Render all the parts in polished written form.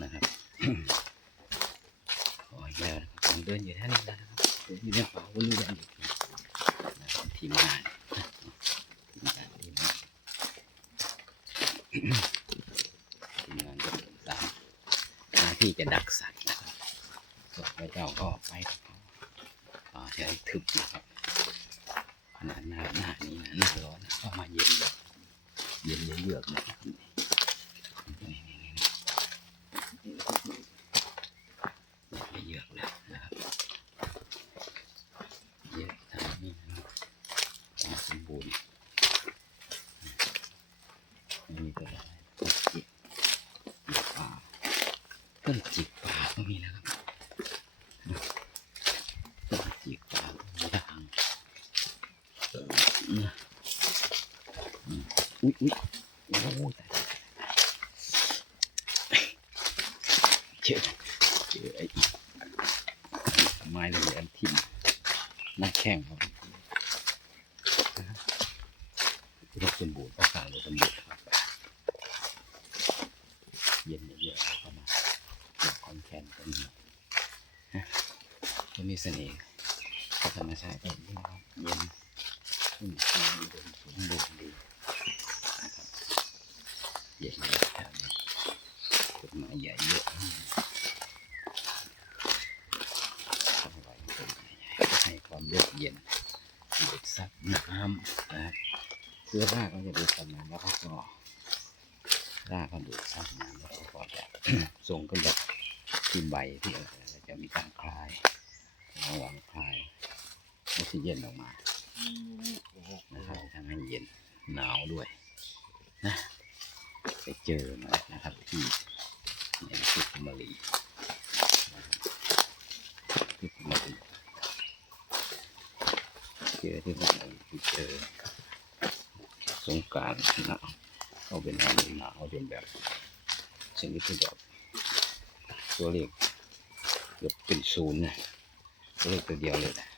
นะครับอ๋ออีกแล้วผมเดินอยู่ท่านี้แล้วนะครับเดินอยู่ในป่าวนอยู่อย่างนี้นะครับทีมงานทีมงานทีมงานตามหน้าที่จะดักสัตว์นะครับส่วนพระเจ้าก็ไปป่าจะทึบนะครับขนาดหน้านี้นะหน้าร้อนเข้ามาเย็นแบบเย็นเยือกๆนะครับเยือกเลยนะครับเยือกทางนี้นะครับสมบูรณ์มีตัวอะไรต้นจิกป่าก็มีนะครับต้นจิกป่าด่างอุ้ยโอ้ยเจอไอ้ไม้เหลี่ยมทิ่มนักแข่งครับรถสมบูรณ์ภาษารถสมบูรณ์ครับเย็นเยอะๆเข้ามาคอนแคนก็มีเสน่ห์ธรรมชาติแบบนี้นะครับเย็นชุ่มชื้นอุดมสมบูรณ์ดีนะครับเย็นเลยแถวนี้ต้นไม้ใหญ่เยอะให้ความเยือกเย็นดูดซับน้ำนะครับคือรากก็จะดูดซับน้ำแล้วก็รากก็ดูดซับน้ำแล้วก็จะส่งขึ้นแบบที่ใบที่จะมีการคลายระหว่างคลายออกซิเจนออกมานะครับทำให้เย็นหนาวด้วยนะไปเจอมานะครับที่ในพิพิธภัณฑ์เจอที่ผมไปเจอสงกรานต์หนาวเขาเป็นหนาวจนแบบชนิดที่แบบตัวเลขเกือบเป็นศูนย์นะตัวเลขตัวเดียวเลยนะ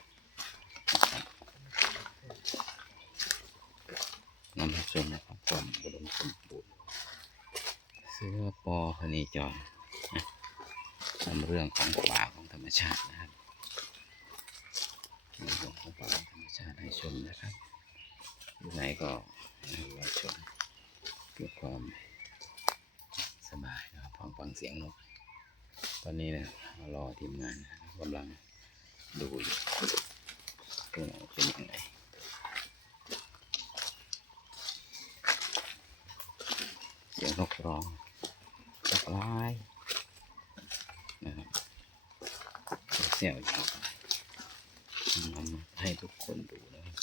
นำมาชมนะครับความอุดมสมบูรณ์เสื้อปอพเนจรทำเรื่องของป่าของธรรมชาตินะครับเรื่องของป่าธรรมชาติให้ชมนะครับอยู่ไหนก็ให้เราชมเพื่อความสบายนะครับฟังเสียงนกตอนนี้นะรอทีมงานกำลังดูอยู่ตัวไหนเป็นยังไงเสียงนกร้องสักลายนะครับเสียงอยู่นำมาให้ทุกคนดูนะครับ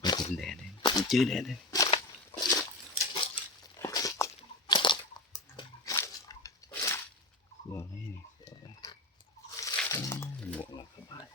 ไปกินแดดเลยจืดแดดเลยเพื่อให้บวกหลักบาท